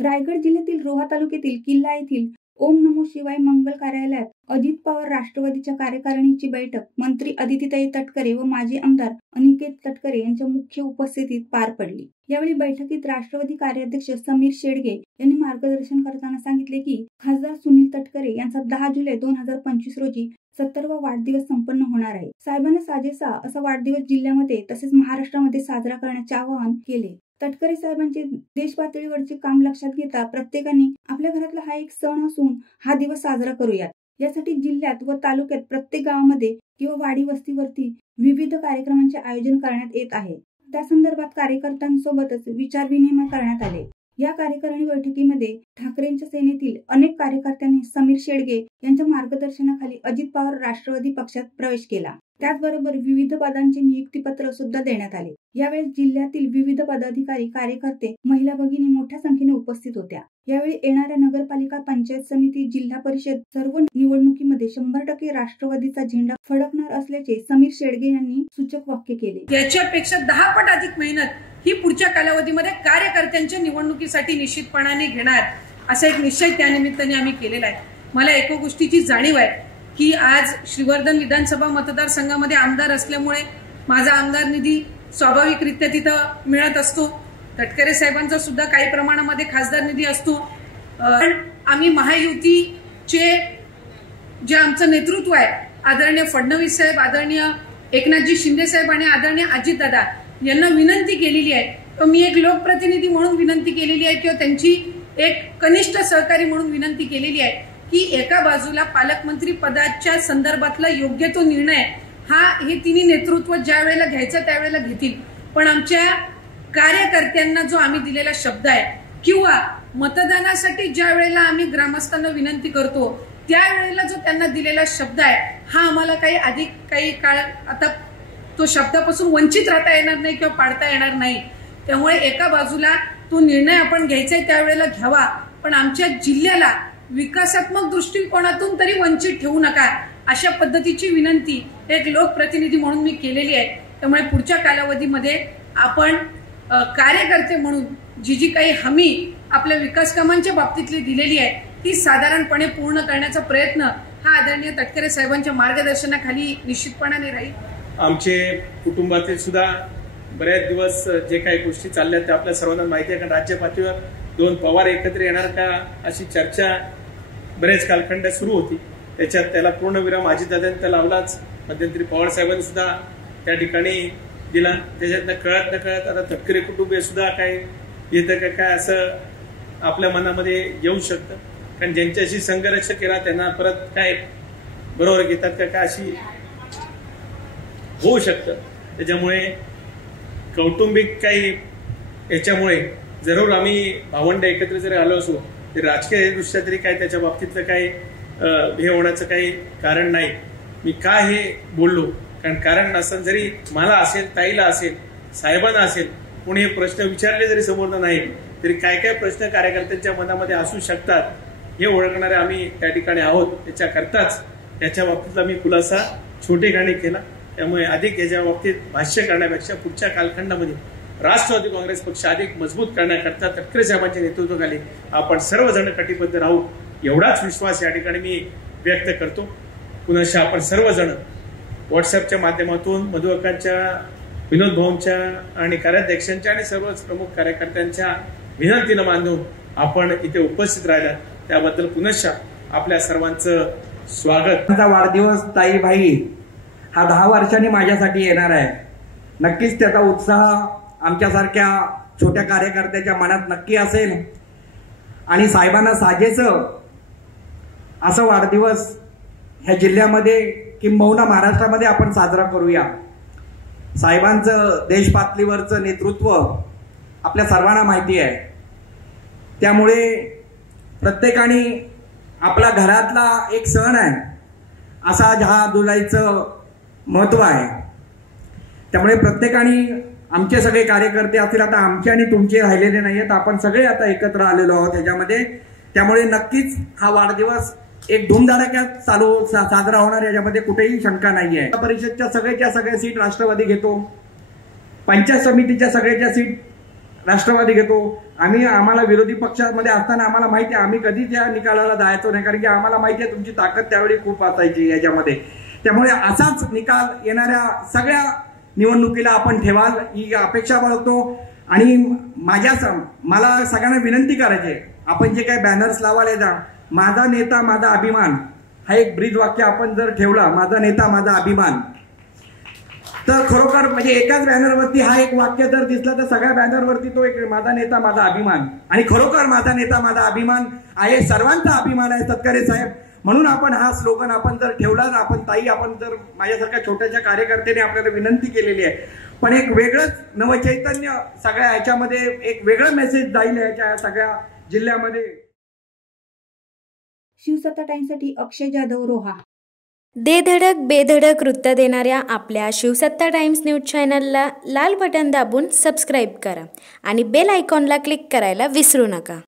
रायगड जिल्ह्यातील रोहा तालुक्यातील किल्ला येथील ओम नमो शिवाय मंगल कार्यालयात अजित पवार राष्ट्रवादीच्या कार्यकारिणीची बैठक मंत्री अदितीताई तटकरे व माजी आमदार अनिकेत तटकरे यांच्या मुख्य उपस्थितीत पार पडली। यावेळी बैठकीत राष्ट्रवादी कार्याध्यक्ष समीर शेडगे यांनी मार्गदर्शन करताना सांगितले की खासदार सुनील तटकरे यांचा 10 जुलै 2025 रोजी 70वा वाढदिवस संपन्न होणार आहे। साहेबांना साजेसा असा वाढदिवस जिल्ह्यामध्ये तसेच महाराष्ट्रामध्ये साजरा करण्याचे आवाहन केले। तटकरे साहेबांचे देश पातळीवरचे काम लक्षात घेता प्रत्येकाने आपल्या घरातला हा एक सण असून हा दिवस साजरा करूयात। यासाठी जिल्ह्यात व तालुक्यात प्रत्येक गावामध्ये किंवा वाडी वस्तीवरती विविध कार्यक्रमांचे आयोजन करण्यात येत आहे। त्या संदर्भात कार्यकर्त्यांसोबतच विचारविनिमय करण्यात आले। या कार्यकारिणी बैठकीमध्ये ठाकरेंच्या सेनेतील अनेक कार्यकर्त्यांनी समीर शेडगे यांच्या मार्गदर्शनाखाली अजित पवार राष्ट्रवादी पक्षात प्रवेश केला। त्याचबरोबर विविध पदांचे नियुक्तीपत्र सुद्धा देण्यात आले। यावेळी जिल्ह्यातील विविध पदाधिकारी कार्यकर्ते महिला भगिनी मोठ्या संख्येने उपस्थित होत्या। यावेळी येणाऱ्या नगरपालिका पंचायत समिती जिल्हा परिषद सर्व निवडणुकीमध्ये 100% राष्ट्रवादीचा झेंडा फडकणार असल्याचे समीर शेडगे यांनी सूचक वाक्य केले। याच्यापेक्षा 10 पट अधिक मेहनत ही पुढच्या कालावधीमध्ये कार्यकर्त्यांच्या निवडणुकीसाठी निश्चितपणाने घेणार असा एक निश्चय त्यानिमित्ताने आम्ही केलेला आहे। मला एका गोष्टीची जाणीव आहे की आज श्रीवर्धन विधानसभा मतदारसंघामध्ये आमदार असल्यामुळे माझा आमदार निधी स्वाभाविकरित्या तिथं मिळत असतो। तटकरे साहेबांचा सुद्धा काही प्रमाणामध्ये खासदार निधी असतो। पण आम्ही महायुतीचे जे आमचं नेतृत्व आहे आदरणीय फडणवीस साहेब, आदरणीय एकनाथजी शिंदे साहेब आणि आदरणीय अजितदादा यांना विनंती केलेली आहे। मी एक लोकप्रतिनिधी म्हणून विनंती केलेली आहे किंवा त्यांची एक कनिष्ठ सहकारी म्हणून विनंती केलेली आहे की एका बाजूला पालकमंत्री पदाच्या संदर्भातला योग्य तो निर्णय हे तिन्ही नेतृत्व ज्या वेळेला घ्यायचा त्यावेळेला घेतील, पण आमच्या कार्यकर्त्यांना जो आम्ही दिलेला शब्द आहे किंवा मतदानासाठी ज्या वेळेला आम्ही ग्रामस्थांना विनंती करतो त्यावेळेला जो त्यांना दिलेला शब्द आहे हा आम्हाला काही काळ आता तो शब्दापासून वंचित राहता येणार नाही किंवा पाडता येणार नाही। त्यामुळे एका बाजूला तो निर्णय आपण घ्यायचा आहे त्यावेळेला घ्यावा, पण आमच्या जिल्ह्याला विकासात्मक दृष्टिकोनातून तरी वंचित ठेवू नका अशा पद्धतीची विनंती एक लोकप्रतिनिधी म्हणून मी केलेली आहे। त्यामुळे पुढच्या कालावधीमध्ये आपण कार्यकर्ते म्हणून जी काही हमी आपल्या विकास कामांच्या बाबतीतली दिलेली आहे ती साधारणपणे पूर्ण करण्याचा प्रयत्न हा आदरणीय तटकरे साहेबांच्या मार्गदर्शनाखाली निश्चितपणाने राहील। आमचे कुटुंबातील सुद्धा बऱ्याच दिवस जे काही गोष्टी चालल्या त्या आपल्या सर्वांना माहिती आहे, कारण राज्य पातळीवर 2 पवार एकत्र येणार का अशी चर्चा बरेच कालखंड सुरू होती। त्याच्यात त्याला पूर्णविराम अजितदादांनी त्या लावलाच, मध्यंतरी पवार साहेबांनी सुद्धा त्या ठिकाणी दिला। त्याच्यात कळत न कळत आता तटकरे कुटुंबीय सुद्धा काय येतं का काय असं आपल्या मनामध्ये येऊ शकतं, कारण ज्यांच्याशी संघर्ष केला त्यांना परत काय बरोबर घेतात का काय अशी होऊ शकतं। त्याच्यामुळे कौटुंबिक काही याच्यामुळे जरूर आम्ही भावंड एकत्र जरी आलो असो तरी राजकीय दृष्ट्या तरी काय त्याच्या बाबतीतलं काही हे होण्याचं काही कारण नाही। मी का हे बोललो, कारण नसेल जरी मला असेल, ताईला असेल, साहेबांना असेल, कोणी हे प्रश्न विचारले जरी समोर नाही तरी काय काय प्रश्न कार्यकर्त्यांच्या मनामध्ये असू शकतात हे ओळखणारे आम्ही त्या ठिकाणी आहोत। त्याच्याकरताच त्याच्या बाबतीतला मी खुलासा छोटेखानी केला। त्यामुळे अधिक याच्या बाबतीत भाष्य करण्यापेक्षा पुढच्या कालखंडामध्ये राष्ट्रवादी काँग्रेस पक्ष अधिक मजबूत करण्याकरता तटकरे साहेबांच्या नेतृत्वाखाली आपण सर्वजण कटिबद्ध राहू एवढाच विश्वास या ठिकाणी मी व्यक्त करतो। पुन्हा आपण सर्वजण व्हॉट्सअपच्या माध्यमातून मधुकांच्या, विनोद भाऊंच्या आणि कार्याध्यक्षांच्या आणि सर्वच प्रमुख कार्यकर्त्यांच्या विनंतीनं बांधून आपण इथे उपस्थित राहिला त्याबद्दल पुनश्च आपल्या सर्वांचं स्वागत। वाढदिवस ताई भाई हा 10 वर्षांनी माझ्यासाठी येणार आहे। नक्कीच त्याचा उत्साह आमच्यासारख्या छोट्या कार्यकर्त्याच्या मनात नक्की असेल आणि साहेबांना साजेसं असं वाढदिवस ह्या जिल्ह्यामध्ये किंबहुना महाराष्ट्रामध्ये आपण साजरा करूया। साहेबांचं देश पातळीवरचं नेतृत्व आपल्या सर्वांना माहिती आहे, त्यामुळे प्रत्येकाने आपला घरातला एक सण आहे असा 10 जुलैचं महत्व आहे। त्यामुळे प्रत्येकाने आमचे सगळे कार्यकर्ते असतील, आता आमचे आणि तुमचे राहिलेले नाहीयेत, आपण सगळे आता एकत्र आलेलो आहोत ह्याच्यामध्ये। त्यामुळे नक्कीच हा वाढदिवस एक धूमधडाक्यात साजरा होणार याच्यामध्ये कुठेही शंका नाहीये। परिषदच्या सगळ्या सीट राष्ट्रवादी घेतो, पंचायत समितीच्या सगळ्याच्या सीट राष्ट्रवादी घेतो. आम्हाला विरोधी पक्षामध्ये असताना आम्हाला माहिती आहे आम्ही कधी त्या निकालाला जायचो नाही, कारण की आम्हाला माहिती आहे तुमची ताकद त्यावेळी खूप असायची याच्यामध्ये. त्यामुळे असाच निकाल येणाऱ्या सगळ्या निवडणुकीला आपण ठेवाल ही अपेक्षा बाळगतो. आणि मला सगळ्यांना विनंती करायची आहे, आपण जे काही बॅनर्स लावायला जा, माझा नेता माझा अभिमान हा एक ब्रीद वाक्य आपण जर ठेवला, माझा नेता माझा अभिमान, तर खरोखर म्हणजे एकाच बॅनरवरती हा एक वाक्य जर दिसला तर सगळ्या बॅनरवरती तो एक माझा नेता माझा अभिमान. आणि खरोखर माझा नेता माझा अभिमान आहे, सर्वांचा अभिमान आहे तटकरे साहेब. म्हणून आपण हा स्लोगन आपण जर ठेवला, आपण जर माझ्यासारख्या छोट्याशा कार्यकर्त्याने आपल्याला विनंती केलेली आहे, पण एक वेगळंच नवचैतन्य सगळ्या ह्याच्यामध्ये एक वेगळं मेसेज जाईल याच्या सगळ्या जिल्ह्यामध्ये. शिवसत्ता टाइम्ससाठी अक्षय जाधव, रोहा. दे धडक बेधडक वृत्त देणाऱ्या आपल्या शिवसत्ता टाइम्स न्यूज चॅनलला लाल बटन दाबून सबस्क्राईब करा आणि बेल आयकॉनला क्लिक करायला विसरू नका.